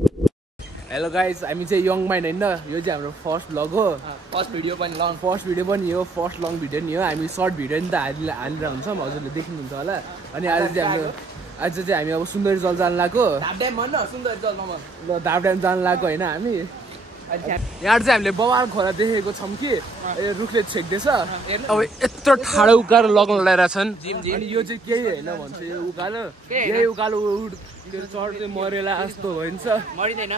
Hello guys, हामी चाहिँ young mind हैन, यो चाहिँ हाम्रो फर्स्ट भ्लग हो। फर्स्ट भिडियो पनि हो, फर्स्ट लङ भिडियो नि हो। हामी सर्ट भिडियो नि त हालेर हुन्छ, हजुरले देख्नुहुन्छ होला। अनि आज चाहिँ हामी अब सुन्दरी जल जान लाग्यो। ल धापड्याम जान लाग्यो हैन हामी। यहाँ चाहिँ हामीले बवाल खोला देखेको छौँ कि रुखले छेक्दैछ। अब यत्रो ठाडो उकालो लग्न लगाएर छन्। अनि यो चाहिँ केही होइन भन्छ, यो उकालो यही उकालो चढ्दै मरेला जस्तो भइन्छ। मरिँदैन,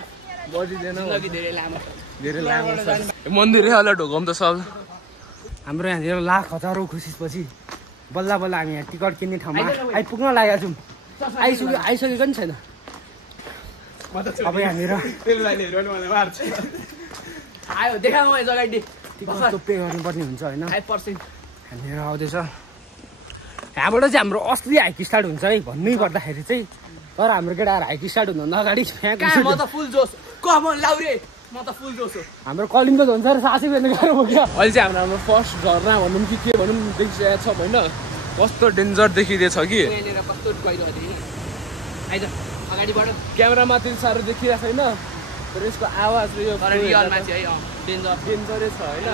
धेरै लामो छ। मन्दिरै होला ढोकम त सब। हाम्रो यहाँनिर लाख हजारौँ खुसीपछि बल्ल बल्ल हामी यहाँ टिकट किन्ने ठाउँमा आइपुग्न लागेका छौँ। आइसकेको नि छैन। अब यहाँनिर टिकट पे गर्नुपर्ने हुन्छ होइन। यहाँनिर आउँदैछ। यहाँबाट चाहिँ हाम्रो असली हाइक स्टार्ट हुन्छ है भन्नै पर्दाखेरि चाहिँ। तर हाम्रो केटाहरू हाइक स्टार्ट हुनुभन्दा अगाडि हाम्रो कलिङ त झन् सर सासै बेर्नु गाह्रो भयो क्या। अहिले चाहिँ हाम्रो फर्स्ट झर्ना भनौँ कि के भनौँ देखिरहेको छ होइन। कस्तो डेन्जर देखिँदैछ कि क्यामेरामा त्यति साह्रो देखिरहेको छैन। तर यसको आवाज यो डेन्जरै छ होइन।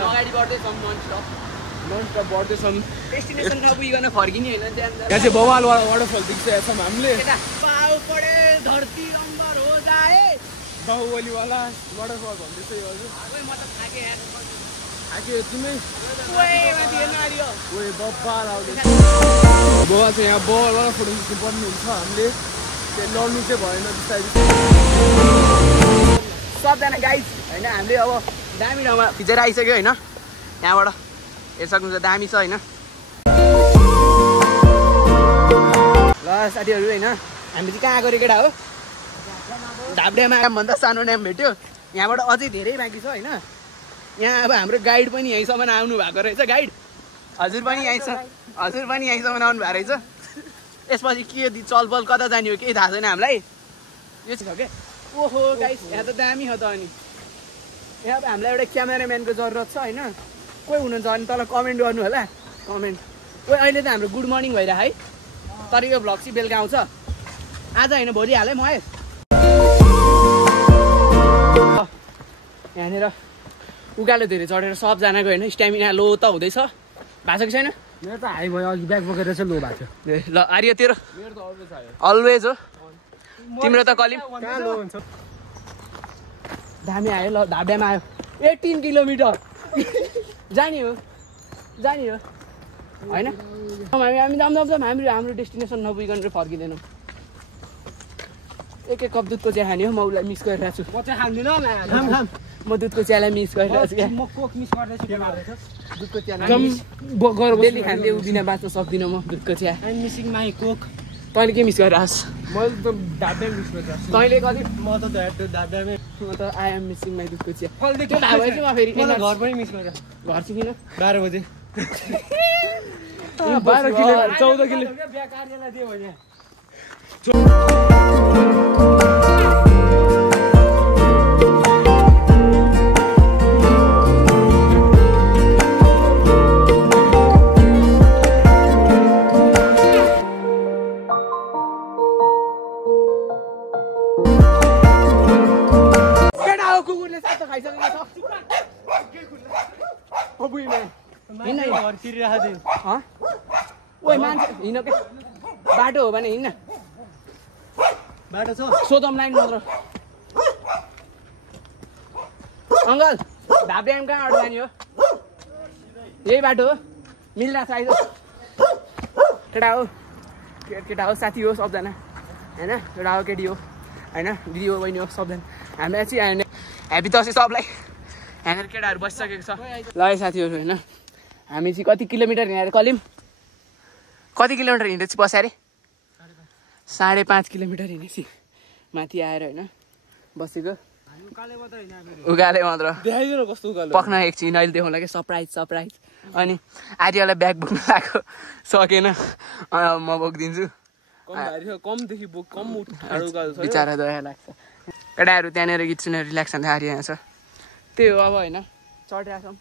ननस्टप बढ्दैछौँ। यहाँ चाहिँ बवाल वाटरफल देखिरहेको छौँ हामीले। बाहुबलीवाला वाटरफल भन्दैछ यो हजुर। बब्बाल आउँदैछ। बवा चाहिँ यहाँ बवाल फोटो खिच्नु पर्ने हुन्छ हामीले। त्यो लड्नु चाहिँ भएन बिस्तारै। सबजना गाइस होइन, हामीले अब दामी ठाउँमा खिचेर आइसक्यो होइन। यहाँबाट हेरिसक्नुहुन्छ दामी छ होइन। ल साथीहरू होइन, हामी चाहिँ कहाँ आएको रे केटा हो? धापड्याम भन्दा सानो ड्याम भेट्यो। यहाँबाट अझै धेरै बाँकी छ होइन। यहाँ अब हाम्रो गाइड पनि यहीँसम्म आउनु भएको रहेछ। गाइड हजुर पनि यहीँसम्म आउनु भएको रहेछ। यसपछि के चलपल कता जाने हो केही थाहा छैन हामीलाई। यो छ क्या। ओहो गाइस, यहाँ त दामी हो त। अनि यहाँ अब हामीलाई एउटा क्यामेराम्यानको जरुरत छ होइन। कोही हुनुहुन्छ भने तल कमेन्ट गर्नु होला। कमेन्ट कोही। अहिले त हाम्रो गुड मर्निङ भइरहेको है। तर यो भ्लग चाहिँ बेलुका आउँछ। आज होइन भोलि हालै महेश। यहाँनिर उकालो धेरै चढेर सबजनाको होइन स्ट्यामिना लो त हुँदैछ। भएको छ कि छैन? मेरो त हाई भयो, अघि ब्याग बोकेर चाहिँ लो भएको थियो। ल आर्य तेरो अलवेज हो। तिम्रो त कलिम दामी आयो। ल धापड्याम आयो। 18 किलोमिटर जाने हो होइन। हाम्रो डेस्टिनेसन नपुगिकन फर्किँदैनौँ। एक कप दुधको चिया खाने हो। म उसलाई मिस गरिरहेको छु। म चाहिँ खान्दिनँ। म दुधको चियालाई मिस गरिरहेको छु। म कोक मिस गर्दैछु। दुधको चिया डेली खाँदै उभिन बाँच्न सक्दिनँ म दुधको चिया। I am missing my Coke. तैँले के मिस गरिरहेको छु? मैले त धापड्याम मिस गरिरहेको छु। तैँले कति? म त धापड्यामै। म त आई एम मिसिङ माई दुधको चिया। फलदेखि त्यो थाहा भएपछि म फेरि घर पनि मिस गरेँ। घर चाहिँ किन? 12 बजे 12 किलोमिटर 14 किलो। ब्याग कार्यालय दियो भने कुकुरले सातो खाइसकेको छ। ओइ मान्छे हिँड के बाटो हो भने हिँड्न। बाटो छ सोधम लाइन मात्र। अङ्कल धापड्याम कहाँबाट जाने हो? यही बाटो हो? मिल्ला साइज केटा हो साथी हो सबजना होइन। केटा हो केटी हो होइन। दिदी हो बहिनी हो सबजना। हामीलाई चाहिँ ह्याप्पी दसैँ सबलाई। यहाँनिर केटाहरू बसिसकेको छ। ल साथीहरू होइन, हामी चाहिँ कति किलोमिटर हिँडेर कलिम कति किलोमिटर हिँडेपछि बस्यो अरे? 5.5 किलोमिटर हिँडेपछि माथि आएर होइन बसेको। उकाले मात्र देखाइदिनु कस्तो उकालो। पक्न एकछिन अहिले देखाउँला कि सरप्राइज। अनि आर्यलाई ब्याग बोक्नु लाग्यो, सकेन। म बोकिदिन्छु। कमदेखि कम उकालो छ। बिचरा दया लाग्छ। केटाहरू त्यहाँनिर गीत सुनेर रिल्याक्स हुन्छ। आर्य यहाँ छ। त्यही हो अब होइन, चढिरहेको छौँ।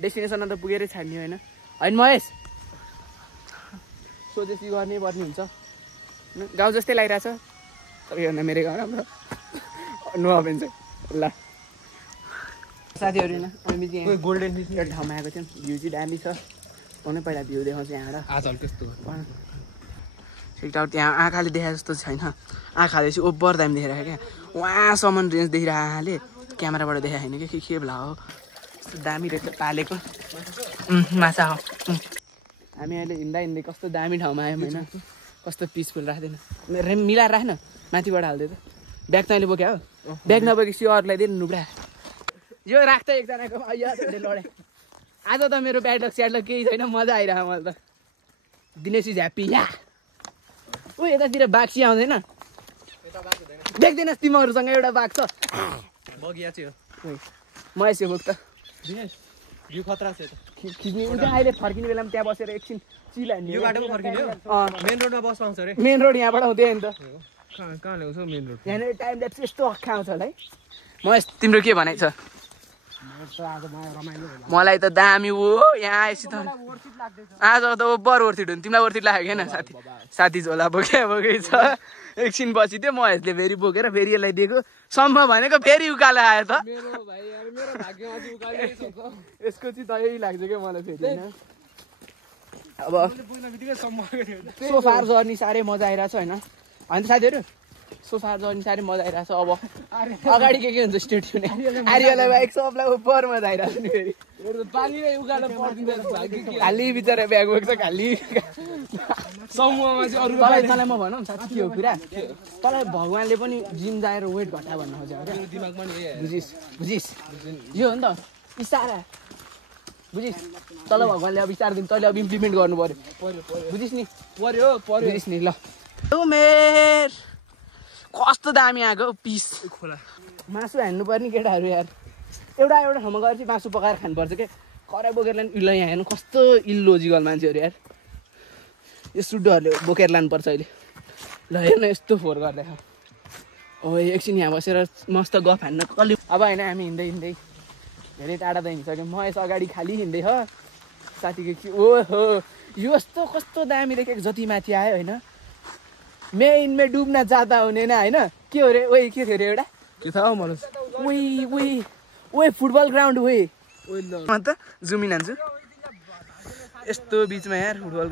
डेस्टिनेसनमा त पुगेरै छाड्ने होइन। महेश सोचेपछि गर्नै पर्ने हुन्छ। गाउँ जस्तै लागिरहेछ तर यो मेरो गाउँ राम्रो नो अफेन्स ल साथीहरू होइन हामी चाहिँ गोल्डन एउटा ठाउँमा आएको थियौँ भ्यू चाहिँ दामी छ कुनै पहिला भ्यू देखाउँछ यहाँबाट आज त्यस्तो ठिकठाक त्यहाँ आँखाले देखाए जस्तो छैन आँखाले चाहिँ ओभर दामी देखाइरहेको क्या वहाँसम्म रेन्ज देखिरहेको आँखाले क्यामेराबाट देखाएको होइन कि के भला हो यस्तो दामी रहेछ पालेको माछा हो हामी अहिले हिँड्दा हिँड्दै कस्तो दामी ठाउँमा आयौँ होइन कस्तो पिसफुल राख्दैन मिलाएर राख्न माथिबाट हाल्दै त ब्याग तैँले बोक्यो हो ब्याग नबोकेपछि अरूलाई दिनु नुब्रा यो राख्छ एकजनाको लडे आज त मेरो ब्याडलक स्याडलक केही छैन मजा आइरह मलाई त दिनेशी झ्याप्पी या ऊ यतातिर बाघसी आउँदैन देख्दैनस् तिमीहरूसँग एउटा बाघ छ बगिया चाहिँ हो म यसो बोक त भ्यू खतरा छ खिच्ने अहिले फर्किने बेलामा त्यहाँ बसेर एकछिन चिल हान्ने यो बाटोमा फर्किने हो मेन रोडमा बस पाउँछ अरे मेन रोड यहाँबाट हुँदैन नि त कहाँ ल्याउँछ मेन रोड यहाँनिर टाइम ल्याप्स यस्तो अख्खा आउँछ होला है तिम्रो के भनाइ छ मलाई त दामी हो यहाँ आएपछि त आज त ओभर वर्थिट हुन् तिमीलाई वर्थिट लाग्यो क्या साथी साथी झोला बोकै छ एकछिन पछि थियो म यसले फेरि बोकेर फेरि यसलाई दिएको सम्भव भनेको फेरि उकालो आयो त यसको चाहिँ दही लाग्छ क्या मलाई फेरि अब सोफार जर्नी साह्रै मजा आइरहेछ होइन होइन साथीहरू सोफार जर्नी साह्रै मजा आइरहेछ अब अगाडि के हुन्छ स्टेडियम आर्यलाई बाइक सबलाई उपर मजा आइरहेछ नि फेरि खाली बिचरा ब्याग बोक्छ खाली समूहमा चाहिँ अरू तँलाई म भनौँ साथी के हो कुरा तँलाई भगवान्ले पनि जिम जाएर वेट घटा भन्न खोजेको दिमागमा बुझिस् यो हो नि त इसारा बुझिस् तँलाई भगवान्ले अब इसारा दिनु तैँले अब इम्प्लिमेन्ट गर्नु पर्यो बुझिस् नि बुझिस् नि ल उमेर कस्तो दामी आएको पिस खोला मासु हान्नु पर्ने केटाहरू यार एउटा ठाउँमा गएर चाहिँ मासु पकाएर खानुपर्छ क्या कराई बोकेर लानु ल यहाँ हेर्नु कस्तो इल्लोजिकल मान्छेहरू यार यो सुड्डोहरूले बोकेर लानुपर्छ अहिले ल हेर्नु यस्तो फोहोर गर्दैछ ओ एकछिन यहाँ बसेर मस्त गफ हान्न कसले अब होइन हामी हिँड्दै धेरै टाढा त हिँडिसक्यौँ म यस अगाडि खालि हिँड्दै छ साथीको कि ओहो यो यस्तो कस्तो दामी देखेको जति माथि आयो होइन मे इनमे डुब्न जाँदा हुने होइन के हो रे ओइ के थियो अरे एउटा के थाहा मलाई ओइ फुटबल ग्राउन्ड ओइ अन्त जुमिन हान्छु यस्तो बिचमा यार फुटबल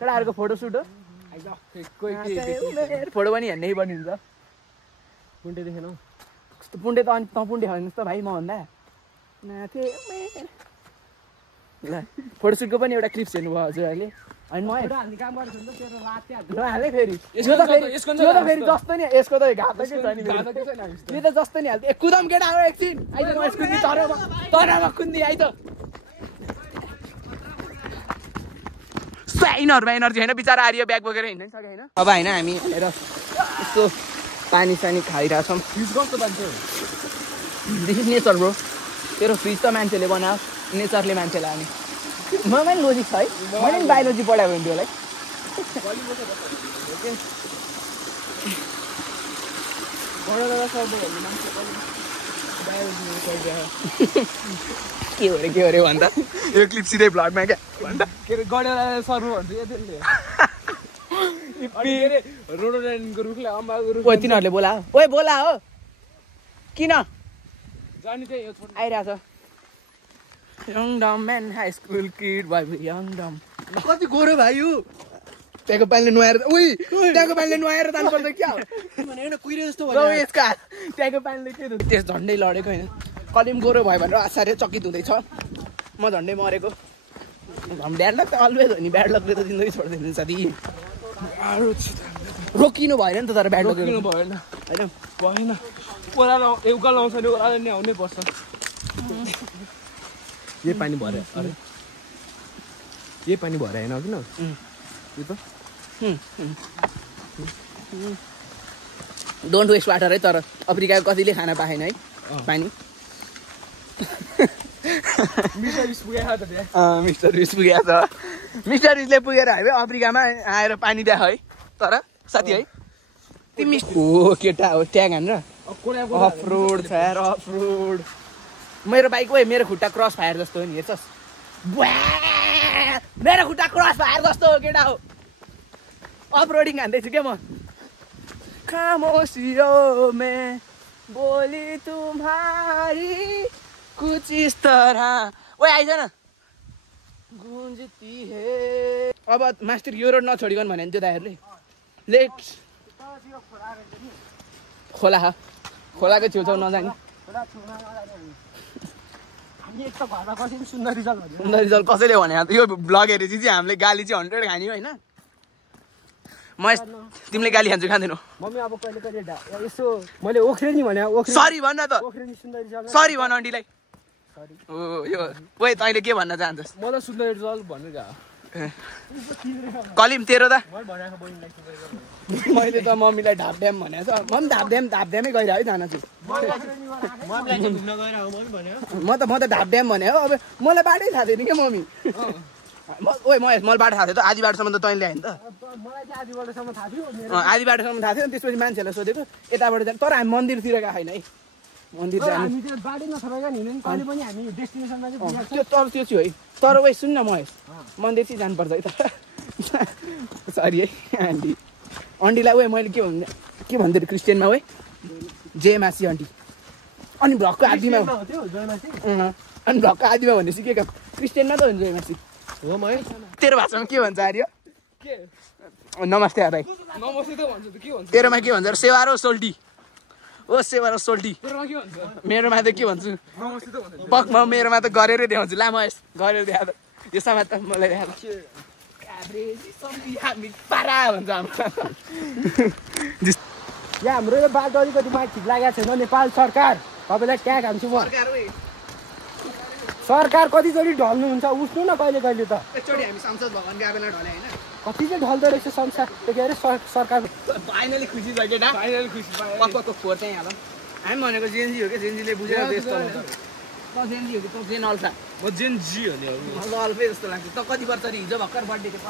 केटाहरूको फोटोसुट हो फोटो पनि हेर्नै पर्ने हुन्छ पुन्टे देखेन कस्तो पुन्टे त अनि तँ पुन्टे हेर्नुहोस् त भाइ म भन्दा ल फोटोसुटको पनि एउटा क्लिप्स हेर्नुभयो हजुरहरूले अनि म नहालेँ फेरि यो त फेरि जस्तो नि यसको त घाँटो के छ नि यो त जस्तो नि हाल्थ्यो कुदम केटा हो एकछिन आइज म कुद्ने तरामा कुद्ने आइज साइनहरूमा एनर्जी होइन बिचरा आर्य ब्याग बोकेर हिँड्नै सक्यो होइन अब होइन हामी हेर यस्तो पानी सानी खाइरहेछौँ फ्रिज कस्तो मान्छे दिस इज नेचर ब्रो तेरो फ्रिज त मान्छेले बनायो नेचरले मान्छेलाई अनि मलाई पनि लोजिक छ है मैले पनि बायोलोजी पढाएको हुन्थ्यो होला के हो रे भन्दा यो क्लिप सिधै भ्लगमा क्या भन्दा के अरे गडेर सर्नु भन्छु त्यसले रोडोडेनको रुखले अम्बाको रुख ओ तिनीहरूले बोला ओए बोला हो किन जानी चाहिँ यो छोड आइरहेछ Young dumb man, high school kid, boy, young dumb. कति गोरो भाइ यो त्यहाँको पानीले नुहाएर त्यहाँको पानीले नुहाएर जानुपर्छ क्या होइन कुहिरे जस्तो भयो यसका त्यहाँको पानीले के त्यस झन्डै लडेको होइन कति पनि गोरो भयो भनेर आसारे चकित हुँदैछ म झन्डै मरेको ब्याड लक त अलवेज हो नि ब्याड लकले त जिन्दगी छोड्दैन साथी रोकिनु भएन नि त तर ब्याड लक रोकिनु भएन होइन ओह्रालो एउटा लाउँछ नि ओह्रालो नि आउनै पर्छ यही पानी भरे अरे यही पानी भरे होइन किन यो त डोन्ट वेस्ट वाटर है तर अफ्रिकाको कतिले खाना पाएन है पानी मिस्टर रिस पुगेको छ मिस्टर रिसले पुगेर है अफ्रिकामा आएर पानी द्या है तर साथी है तिमी हो केटा हो ट्याग हान र अफ रोड छ यार अफ रोड मेरो बाइक हो मेरो खुट्टा क्रस फायर जस्तो हो नि हेर्छस् मेरो खुट्टा क्रस फायर जस्तो हो केटा हो अफ रोडिङ हान्दैछु क्या म खामोसियो में बोली तुम्हारी कुछ इस तरह ओए आइज न गुन्जती है अब मास्टर यो रोड नछोडिकन भने नि त्यो दाइहरुले लेट खोला खोलाको छेउछाउ नजाने सुन्दरी जल कसैले भने यो ब्लग हेरेपछि चाहिँ हामीले गाली चाहिँ 100 खाने होइन म तिमीले गाली खान्छौ खाँदैनौ मम्मी अब कहिले कहिले यसो मैले ओख्रेनी भने ओख्रेनी सरी भन्न त ओख्रेनी सुन्दरी जल सरी भन आन्टीलाई सरी ओ यो ओए तैँले के भन्न चाहन्छस् म त सुन्दरी जल भनेर गयो कलिम तेरो त मैले त मम्मीलाई ढापड्याम भनेको छ म पनि ढापड्यामै गइरहेको है जान चाहिँ म त ढापड्याम भने हो अब मलाई बाटै थाहा थिएन क्या मम्मी ओए मलाई बाटो थाहा थियो त आधी बाटोसम्म त तैँले ल्यायो नि त मलाई चाहिँ आधी बाटोसम्म थाहा थियो आधी बाटोसम्म थाहा थियो त्यसपछि मान्छेहरूलाई सोधेको यताबाट जानु तर हामी मन्दिरतिर गएको छैन है मन्दिर जानु हामी त्यो बाटै नथपेका नि कहिले पनि हामी डेस्टिनेसनमा चाहिँ त्यो तर त्यो चाहिँ है तर ओए सुन न महेश मन्दिर चाहिँ जानुपर्छ है त सरी है आन्टी आन्टीलाई ओए मैले के भन्दै क्रिस्चियनमा ओए जय मासी आन्टी अनि भ्लगको आदिमा अनि भ्लगको आदिमा भन्ने सिकेको क्रिस्चियनमा त हुन्छ जय मासी हो महेश तेरो भाषामा के भन्छ आर्य के नमस्ते आराई नमस्ते त भन्छ त के भन्छ तेरोमा के भन्छ सेवा र सोल्टी ओ सेवा र सोल्टी तेरोमा के भन्छ मेरोमा त के भन्छु नमस्ते त भन्छ पक म मेरोमा त गरेरै देखाउँछु ला महेश गरेर देखा त यो समाज त मलाई देखा पारा भन्छ या हाम्रो यो बाटो अलिकति मलाई ठिक लागेको छैन नेपाल सरकार तपाईँलाई ट्याग हान्छु म सरकार कतिचोटि ढल्नुहुन्छ उठ्नु न कहिले कहिले त एकचोटि हामी संसद भवन गएको बेला ढले होइन कति चाहिँ ढल्दो रहेछ संसार के अरे सरकार फाइनली खुसी छ केटा फाइनल खुसी पायो पक्कको फोहोर चाहिँ हालौँ हामी भनेको जेएनजी हो क्या जेएनजीले बुझेर देश चलाउँछ त जेएनजी हो कि त जेन अल्फा म जेन जी हो नि अब अल्फै जस्तो लाग्छ त कति वर्ष अरे हिजो भर्खर बर्थडे थियो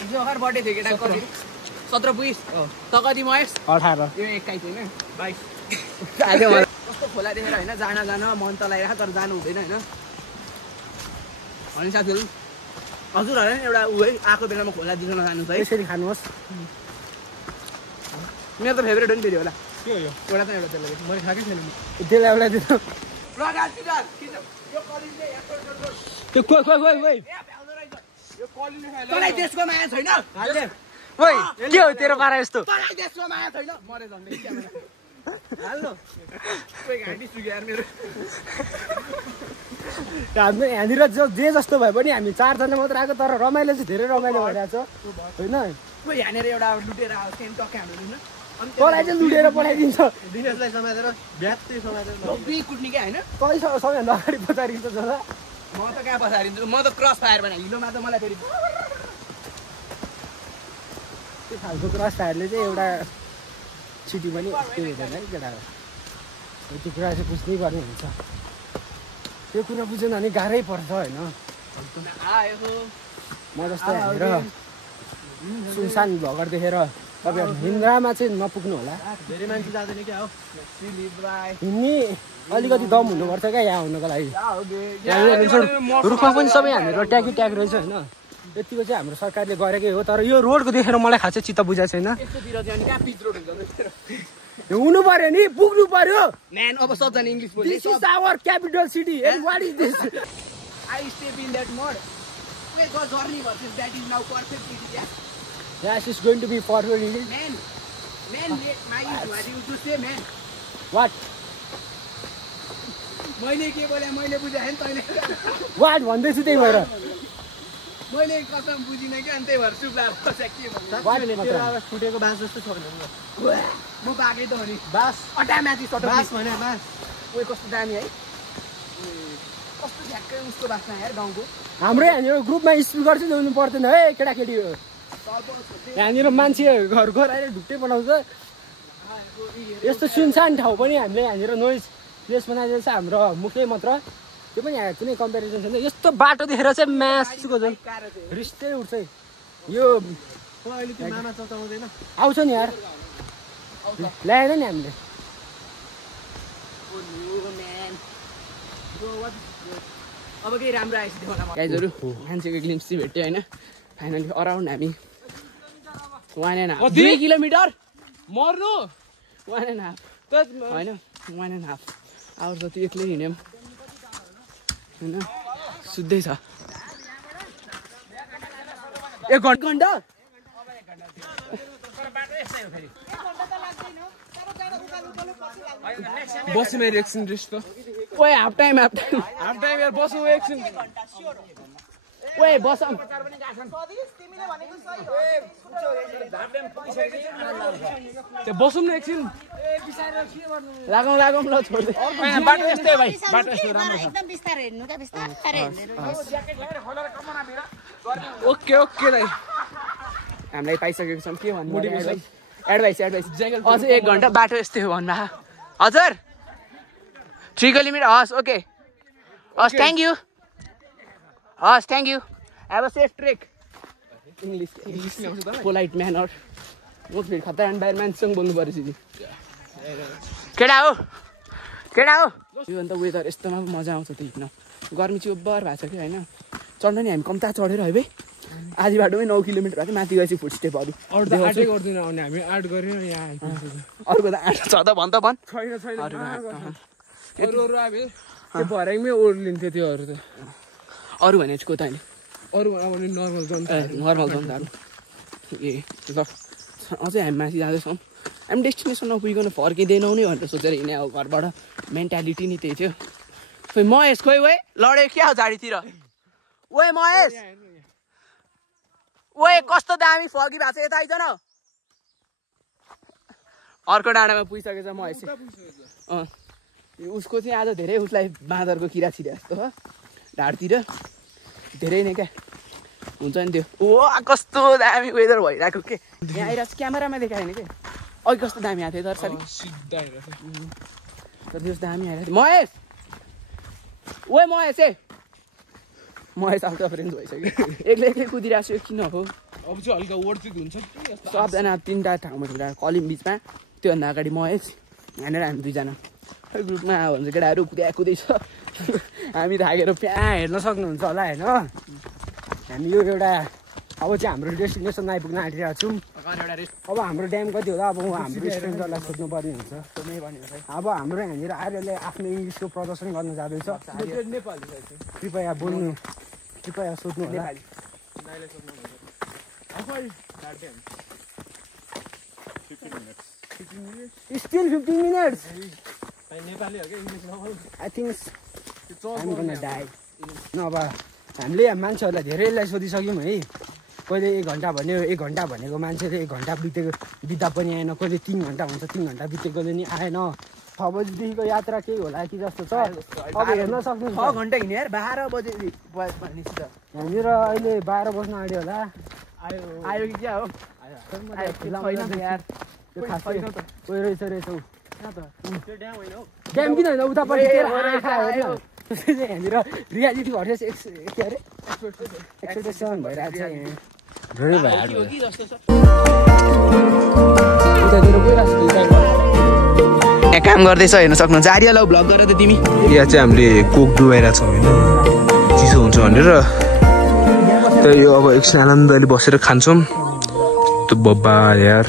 हिजो भर्खर बर्थडे थियो केटा कति 17 पुगिस त कति महेश 18 यो 21 होइन 22 कस्तो खोला देखेर होइन जान मन त लागिरहेको तर जानु हुँदैन होइन अनि साथीहरू हजुरहरूलाई एउटा ऊ है आएको बेलामा खोला दिखाउन जानुहुन्छ है यसरी खानुहोस् मेरो त फेभरेट हो नि फेरि होला के हो यो एउटा त एउटा त्यसलाई मैले खाएकै छैन त्यसलाई एउटा दिनु त्यो खोइ यो कलिले खायो तँलाई त्यसको माया छैन ओइ के हो तेरो पारा यस्तो तँलाई त्यसको माया छैन मरे झन्डै हाल्नु कोही घाँटी सुक्यो यार मेरो हाम्रो यहाँनिर जे जस्तो भए पनि हामी 4 जना मात्र आएको तर रमाइलो चाहिँ धेरै रमाइलो भइरहेछ होइन कोही यहाँनिर एउटा लुटेर आएको सेम टक्कै हाम्रो लिन तँलाई चाहिँ लुटेर पठाइदिन्छ दिनेशलाई समातेर ब्याट्दै समातेर टोपी कुट्ने क्या होइन तै सबैभन्दा अगाडि पछाडिन्छ जरा म त कहाँ पछाडिन्छु म त क्रस फायर बनाएँ हिलोमा त मलाई फेरि त्यो खालको क्रस फायरले चाहिँ एउटा छिटी पनि त्यो हुँदैन है केटाहरू त्यो कुरा चाहिँ बुझ्नै पर्ने हुन्छ त्यो कुरा बुझ्नु भने गाह्रै पर्छ होइन आएको म जस्तो हेरेर सुनसान भगर देखेर तपाईँहरू हिन्द्रामा चाहिँ नपुग्नु होला धेरै मान्छे जाँदैन क्या हो हिँड्ने अलिकति दम हुनुपर्छ क्या यहाँ हुनुको लागि रुखमा पनि सबै हाम्रो ट्यागी ट्याग रहेछ होइन यतिको चाहिँ हाम्रो सरकारले गरेकै हो तर यो रोडको देखेर मलाई खासै चित्त बुझाएको छैन यस्तोतिर चाहिँ कहाँ पिच रोड हुन्छ हुनु पर्यो नि पुग्नु पर्यो म्यान अब सबजना इङ्ग्लिस बोल्ने this is our capital city and what is this I step in that mode Wait, go journey versus that is now perfect easy, yeah? Yes, it's going to be forward easy. Man, my what you to say, man? What? मैले के बोले मैले बुझे हैन तैले What भन्दैछु त्यही भएर मैले कसम बुझिन के अनि त्यही भएर चुप लाग्यो के भन्नु What तेरो आवाज फुटेको बास जस्तो छ भने म बागे त हो नि बास अटा माथि सटो बास भने बास ओए कस्तो दामी है कस्तो झ्याक्कै उसको बास्ना यार गाउँको हाम्रो यहाँनिर ग्रुपमा स्पिकर चाहिँ ल्याउनु पर्दैन है केटाकेटी यहाँनिर मान्छे घर घर आएर ढुक्कै बनाउँछ यस्तो सुनसान ठाउँ पनि हामीले यहाँनिर नोइज प्लेस बनाइदिएको छ हाम्रो मुखै मात्र त्यो पनि यहाँ कुनै कम्पेरिजन छैन यस्तो बाटो देखेर चाहिँ म्यासको झन् रिस्टै उठ्छ यो अहिले त्यो मामा चचाउँदैन आउँछ नि यार ल्याएन नि हामीले अब केही राम्रो आएछ त्यो मलाई गाइजहरु मान्छेको ग्लिम्स चाहिँ भेट्यो हैन फाइनली अराउन्ड हामी 1.5 2 किलोमिटर मर्नु 1.5 हैन 1.5 आवर जति एक्लै हिँड्यौँ होइन सुत्दै छ 1 घन्टा बस्छु मेरो एकछिन रेस्ट त ओए हाफ टाइम हाफ टाइम यार बस्नु एकछिन ओए बस त्यो बसौँ न एकछिन लागौँ ल छोड्दै बाटो यस्तै भाइ बाटो यस्तो राम्रो छ एकदम बिस्तारै हिँड्नु क्या बिस्तारै हिँडेर ओके ओके दाइ हामीलाई पाइसकेको छौँ के भन्नु एडभाइस अझै 1 घन्टा बाटो यस्तै हो भन्नु हजुर 3 किलोमिटर हस् ओके हस् thank you have a safe trek English polite manner म फेरि खतरा इन्भाइरोमेन्टसँग बोल्नु परेछ केटा हो यो अन्त वेदर यस्तोमा पनि मजा आउँछ त हिँड्न गर्मी चाहिँ ओभर भएको छ कि होइन चढ्न नि हामी कम्ता चढेर है आधी बाटोमै 9 किलोमिटर भएको माथि गएपछि फुटस्टेपहरू अरू त आँटै गर्दैन अनि हामी आँट गरेर यहाँ अर्को त आँट छ त भन् छैन अरू अब त्यो भर्याङमै ओर्लिन्थ्यो त्योहरू त अरू भनेको त अहिले अरू अब नर्मल जनताहरू ए ल अझै हामी माथि जाँदैछौँ हामी डेस्टिनेसनमा पुगिकन फर्किँदैनौँ नि भनेर सोचेर हिँडे अब घरबाट मेन्टालिटी नि त्यही थियो खोइ महेश खोइ ओए लड्यो क्या हो झाडीतिर ओए महेश ओए कस्तो दामी फगी भएको छ यता आइज न अर्को डाँडामा पुगिसकेछ महेश उसको चाहिँ आज धेरै उसलाई बाँदरको किरा छिरे जस्तो हो ढाडतिर धेरै नै क्या हुन्छ नि त्यो ओ कस्तो दामी वेदर भइरहेको के यहाँ आइरहेको छ क्यामेरामा देखाएन के अघि कस्तो दामी आएको थियो दर्शक तर त्यो दामी आइरहेको थियो महेश ओए Mahesh Mahesh out of range भइसक्यो एक्लै कुदिरहेको छु किन हो अब चाहिँ हल्का वर्चित हुन्छ कि सबजना 3टा ठाउँमा छ कलिम बिचमा त्योभन्दा अगाडि महेश यहाँनिर हामी 2जना ग्रुपमा भन्छ केटाहरू कुदैछ हामी थाकेर प्या हेर्न सक्नुहुन्छ होला होइन हामी यो एउटा अब चाहिँ हाम्रो डेस्टिनेसन आइपुग्न आँटिरहेको छौँ अब हाम्रो ड्याम कति होला अब हाम्रो स्टुडेन्टहरूलाई सोध्नुपर्ने हुन्छ अब हाम्रो यहाँनिर आर्यले आफ्नो इङ्ग्लिसको प्रदर्शन गर्न जाँदैछ कृपया बोल्नु कृपया सोध्नु होला Still 15 minutes. I think I'm gonna die. नभए हामीले मान्छेहरूलाई धेरैलाई सोधिसक्यौँ है कहिले 1 घन्टा भन्यो 1 घन्टा भनेको मान्छेले 1 घन्टा बित्दा पनि आएन कहिले 3 घन्टा हुन्छ 3 घन्टा बितेकोले नि आएन 6 बजीदेखिको यात्रा केही होला कि जस्तो छ अब हेर्न सक्नुहुन्छ 6 घन्टा हिँड्यो यार 12 बजे भनेपछि त यहाँनिर अहिले 12 बज्न आँट्यो होला आयो कि क्या हो यार त्यो खासै कोही रहेछ ड्याम किन होइन उतापट्टि यहाँनिर रियालिटी भर्सेस के अरे एक्सपेक्टेसन भइरहेको छ यहाँ धेरै भइहाल्यो यहाँ काम गर्दैछ हेर्न सक्नुहुन्छ आर्यलाई भ्लग गर त तिमी यहाँ चाहिँ हामीले कोक डुबाइरहेको छौँ होइन चिसो हुन्छ भनेर त यो अब एकछिन आनन्दले बसेर खान्छौँ त बब्बा यार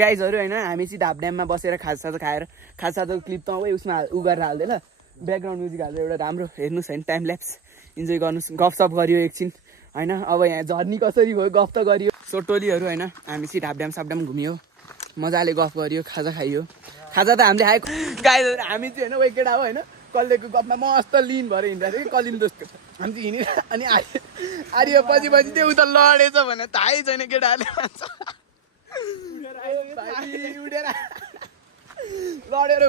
गाइजहरू होइन हामी चाहिँ धाप ड्याममा बसेर खाजा खाएर खाजाको क्लिप त अब उसमा उ गरेर हाल्दै ल ब्याकग्राउन्ड म्युजिक हाल्दै एउटा राम्रो हेर्नुहोस् होइन टाइम ल्याप्स इन्जोय गर्नुहोस् गफसफ गरियो एकछिन होइन अब यहाँ झर्नी कसरी भयो गफ त गरियो सोटोलीहरू होइन हामी चाहिँ धाप ड्याम सापड्याम घुमियो मजाले गफ गरियो खाजा खाइयो खाजा त हामीले खाएको गाइजहरू हामी चाहिँ होइन वेकेट हो होइन कल्लेको गफमा मस्त लिन भएर हिँडिरहेको थियो कि कलिम जस्तो हामी चाहिँ हिँडेर अनि आर्य पछि त्यो उता लडेछ भने थाहै छैन केटाहरूले भन्छ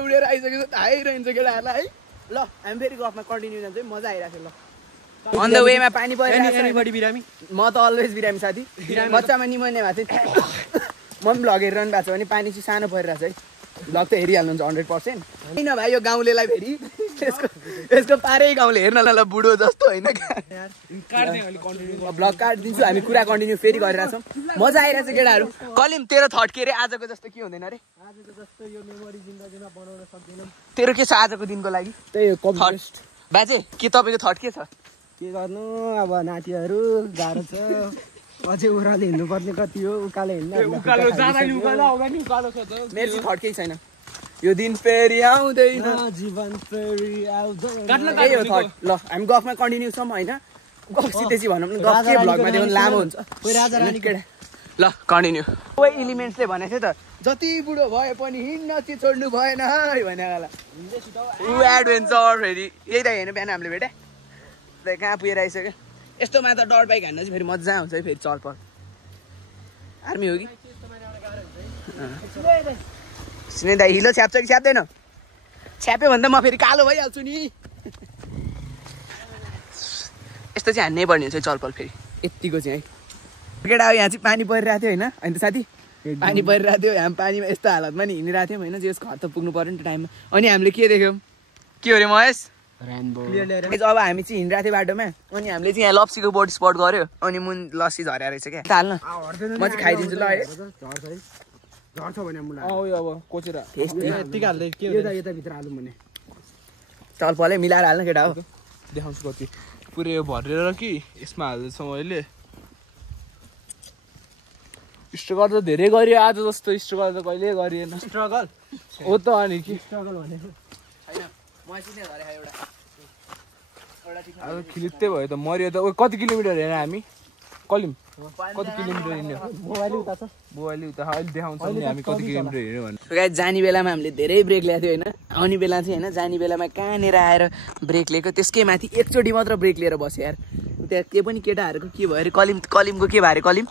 उडेर आइसकेको थाहै रहन्छ केटाहरूलाई है ल हामी फेरि गफमा कन्टिन्यू जान्छ मजा आइरहेको थियो ल अन द वेमा पानी परिरहेको बिरामी म त अलवेज बिरामी साथी बच्चामा निमोनिया भएको थियो म पनि भ्लग हेरिरहनु भएको छ भने पानी चाहिँ सानो परिरहेको छ है भ्लग त हेरिहाल्नुहुन्छ 100% किन भाइ यो गाउँलेलाई फेरि यसको पारै गाउँले हेर्न ल बुढो जस्तो होइन ब्लग काटिदिन्छु हामी कुरा कन्टिन्यू फेरि गरिरहेछौँ मजा आइरहेछ केटाहरू कलिम तेरो थट के अरे आजको जस्तो के हुँदैन अरे तेरो के छ आजको दिनको लागि त्यही हो बाजे के तपाईँको थट के छ के गर्नु अब नातिहरू गाह्रो छ अझै उकालो हिँड्नुपर्ने कति हो उकालो हिँड्नु मेरो थट केही छैन यो दिन फेरि आउँदैन जीवन फेरि आउँदैन यही हो थट ल हामी गफमा कन्टिन्यू छौँ होइन गफ सिधै भनौँ न गफ के भ्लगमा देख्नु लामो हुन्छ ल कन्टिन्यू कोही एलिमेन्ट्सले भनेको थियो त जति बुढो भए पनि हिँड्न चाहिँ छोड्नु भएन है भने होला ऊ एडभेन्चर फेरि यही त हेर्नु बिहान हामीले भेटे कहाँ पुगेर आइसक्यो यस्तोमा त डर बाइक हान्न चाहिँ फेरि मजा आउँछ है फेरि चढपढ आर्मी हो कि सुने दाइ हिलो छ्याप्छ कि छ्याप्दैन छ्याप्यो भने त म फेरि कालो भइहाल्छु नि यस्तो चाहिँ हान्नै पर्ने हुन्छ चलपल फेरि यत्तिको चाहिँ है केटा यहाँ चाहिँ पानी परिरहेको थियो होइन अनि त साथी पानी परिरहेको थियो हामी पानीमा यस्तो हालतमा नि हिँडिरहेको थियौँ होइन जसको घर त पुग्नु पऱ्यो नि त टाइममा अनि हामीले के देख्यौँ के हो अरे महेश अब हामी चाहिँ हिँडिरहेको थियौँ बाटोमा अनि हामीले चाहिँ यहाँ लप्सीको बोट स्पट गऱ्यो अनि मुन लस्सी झर्या रहेछ क्या हाल्न म चाहिँ खाइदिन्छु ल झर्छ भने मुला अब कोचेर यतिकै हाल्दै के यता भित्र हालौँ भने चल पले मिलाएर हाल्नु केटा हो देखाउँछु कति पुरै भरेर कि यसमा हाल्दैछौँ अहिले स्ट्रगल त धेरै गरियो आज जस्तो स्ट्रगल त कहिले गरिएन स्ट्रगल हो त अनि कि स्ट्रगल भनेको अब खिलित्तै भयो त मर्यो त कति किलोमिटर हेर हामी कलिम कति किलोमिटर हिँड्यो बुवाले उता अहिले देखाउँछ नि हामी कति किलोमिटर हिँड्यो भने जाने बेलामा हामीले धेरै ब्रेक ल्याएको थियो होइन आउने बेला चाहिँ होइन जाने बेलामा कहाँनिर आएर ब्रेक लिएको त्यसकै माथि एकचोटि मात्र ब्रेक लिएर बस्यो यार त्यहाँ के पनि केटाहरूको के भयो अरे कलिमको के भयो अरे कलिम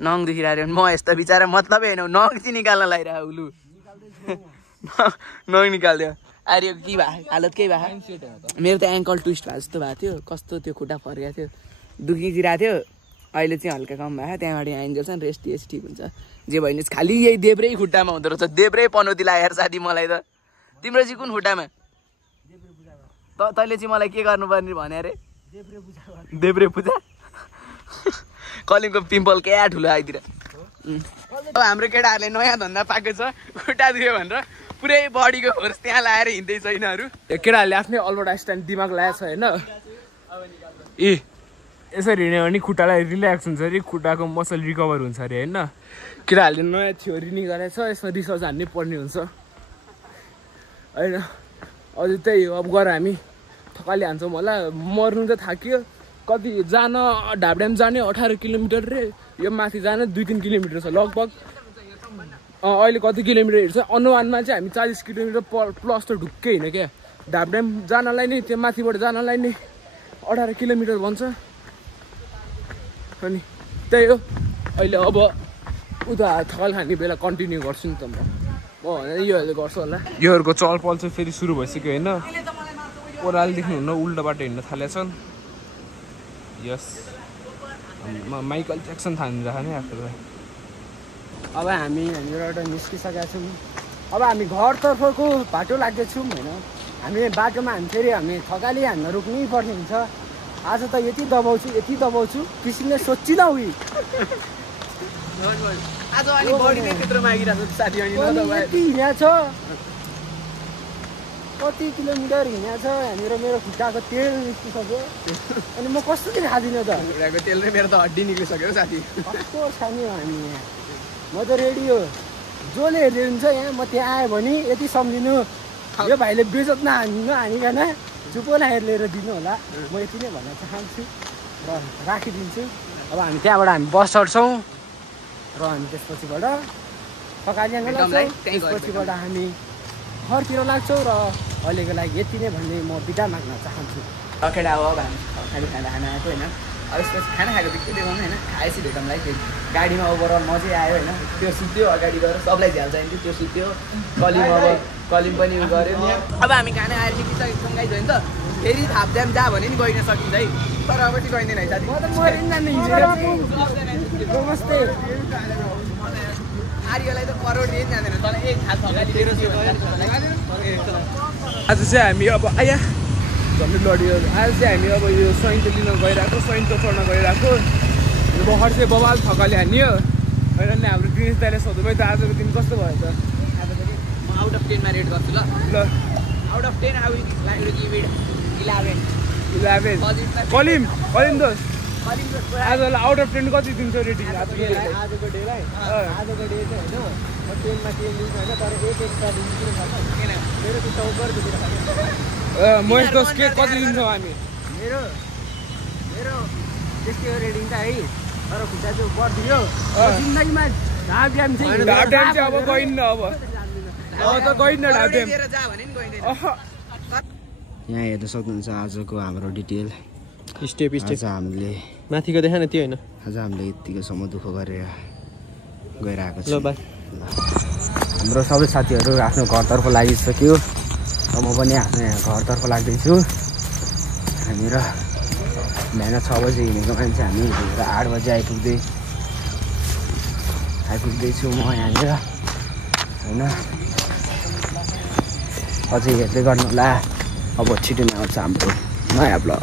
नङ दुखिरहेको म यस्तो बिचरा मतलबै होइन नङ चाहिँ निकाल्न लगाइरहेको उलु नङ निकालिदियो अरे के भयो हालत केही भयो मेरो त एङ्कल ट्विस्ट भएको जस्तो भएको थियो कस्तो त्यो खुट्टा फर्केको थियो दुखिरहेको थियो अहिले चाहिँ हल्का कम भयो त्यहाँबाट आइन्जेलसम्म रेस्ट यस ठिक हुन्छ जे भयो नि खालि यही देब्रै खुट्टामा हुँदो रहेछ देब्रै पनौती लाग्यो साथी मलाई त तिम्रो चाहिँ कुन खुट्टामा तैँले चाहिँ मलाई के गर्नुपर्ने भने अरे देब्रे पूजा कलिमको पिम्पल क्या ठुलो आइदिएर अब हाम्रो केटाहरूले नयाँ धन्दा पाएको छ खुट्टा दुख्यो भनेर पुरै बडीको फोर्स त्यहाँ लाएर हिँड्दैछ यिनीहरू केटाहरूले आफ्नै अल्बर्ट आइन्स्टाइन दिमाग लगाएको छ होइन ए यसरी हिँड्यो भने खुट्टालाई रिल्याक्स हुन्छ अरे खुट्टाको मसल रिकभर हुन्छ अरे होइन केटाहरूले नयाँ थ्योरी निकालेको छ यसमा रिसर्च हान्नै पर्ने हुन्छ होइन अझै त्यही हो अब गएर हामी थकाली हान्छौँ होला मर्नु त थाक्यो कति जान ढाबड्याम जाने 18 किलोमिटर रे यो माथि जाने 2-3 किलोमिटर छ लगभग अहिले कति किलोमिटर हिँड्छ अनुमानमा चाहिँ हामी 40 किलोमिटर प्लस त ढुक्कै होइन क्या ढाबड्याम जानलाई नै त्यो माथिबाट जानलाई नै 18 किलोमिटर भन्छ अनि त्यही हो अहिले अब उता थकाल खाने बेला कन्टिन्यू गर्छु नि त म योहरूले गर्छु होला योहरूको चलपल चाहिँ फेरि सुरु भइसक्यो होइन ओह्रालो देख्नुहुन्न उल्टो बाटो हिँड्न थालेछन् यस माइकल ज्याक्सन थानिरहेको नि आफूलाई अब हामी हामीबाट निस्किसकेका छौँ अब हामी घरतर्फको बाटो लाग्दैछौँ होइन हामी बाटोमा हामी फेरि हामी थकाली हान्न रोक्नै पर्ने हुन्छ आज त यति दबाउँछु किसिमले सोचिन उही आज अलि बढी नै त्यत्रो मागिरहेको छ साथी अनि यति हिँडेको छ कति किलोमिटर हिँडेको छ यहाँनिर मेरो खुट्टाको तेल निस्किसक्यो अनि म कसरी खाँदिनँ त खुट्टाको तेल र मेरो त हड्डी निक्लिसक्यो साथी कस्तो खाने हो हामी यहाँ म त रेडी हो जसले हेर्दै हुन्छ यहाँ म त्यहाँ आयो भने यति सम्झिनु यो भाइले बेजत हानिकन चुपो लाएर लिएर दिनु होला म यति नै भन्न चाहन्छु र राखिदिन्छु अब हामी त्यहाँबाट हामी बस चढ्छौँ र हामी त्यसपछिबाट थकालियाङ लाग्छौँ त्यसपछिबाट हामी घरतिर लाग्छौँ र अहिलेको लागि यति नै भन्ने म बिदा माग्न चाहन्छु केटा हो अब हामी खाना आएको होइन अब यसपछि खाना खाएको बित्तिकै देखाउनु होइन खाएपछि भेटौँलाई फेरि गाडीमा ओभरअल मजै आयो होइन त्यो सुत्यो अगाडि गएर सबलाई झ्याल चाहिन्थ्यो त्यो सुत्यो कलिम पनि उयो गऱ्यो अब हामी खाना आएर निस्किसकेको गाई छ नि त फेरि थाप्दाम जा भने नि गइन सकिन्छ है तर अब चाहिँ गइँदैन है साथी नमस्ते आर्यलाई त करोड रेन्ज जाँदैन तँलाई एक थाल थकाली लिएर आज चाहिँ हामी अब आया झन्डै लड्यो आज चाहिँ हामी अब यो स्वाइनको लिन गइरहेको स्वाइनको चढ्न गइरहेको यो भर्खर चाहिँ बबाल थकाले हान्यो होइन नि हाम्रो दिनेश दाइले सोध्नु भयो त आजको दिन कस्तो भयो त म आउट अफ 10 मा रेट गर्छु ल out of 10 I will give it 11 कलिम दोस्त आज आउट अफ 10 कति दिन्छ रेटिङ आजको डेलाई आजको डे चाहिँ होइन म 10 मा 10 दिन्छु होइन तर एक एक्स्ट्रा दिन्छु किन थाहा छ मेरो त्यो ओभर दिएर महेश दोस्त के कति दिन्छौँ हामी मेरो त्यस्तै हो रेटिङ त है तर खुट्टा चाहिँ बढ्दियो जिन्दगीमा ढाब ड्याम चाहिँ अब गइन्न अब त गइन्न ढाब ड्याम यहाँ हेर्न सक्नुहुन्छ आजको हाम्रो डिटेल स्टेप आज हामीले माथिको देखा न त्यो होइन आज हामीले यतिकोसम्म दुःख गरेर गइरहेको छ ल बाई हाम्रो सबै साथीहरू आफ्नो घरतर्फ लागिसक्यो र म पनि आफ्नो घरतर्फ लाग्दैछु हामी र बिहान 6 बजे हिँडेको मान्छे हामी 8 बजे आइपुग्दैछु म यहाँनिर होइन अझै हेर्दै गर्नु होला अब छिटो नै आउँछ हाम्रो नयाँ ब्लग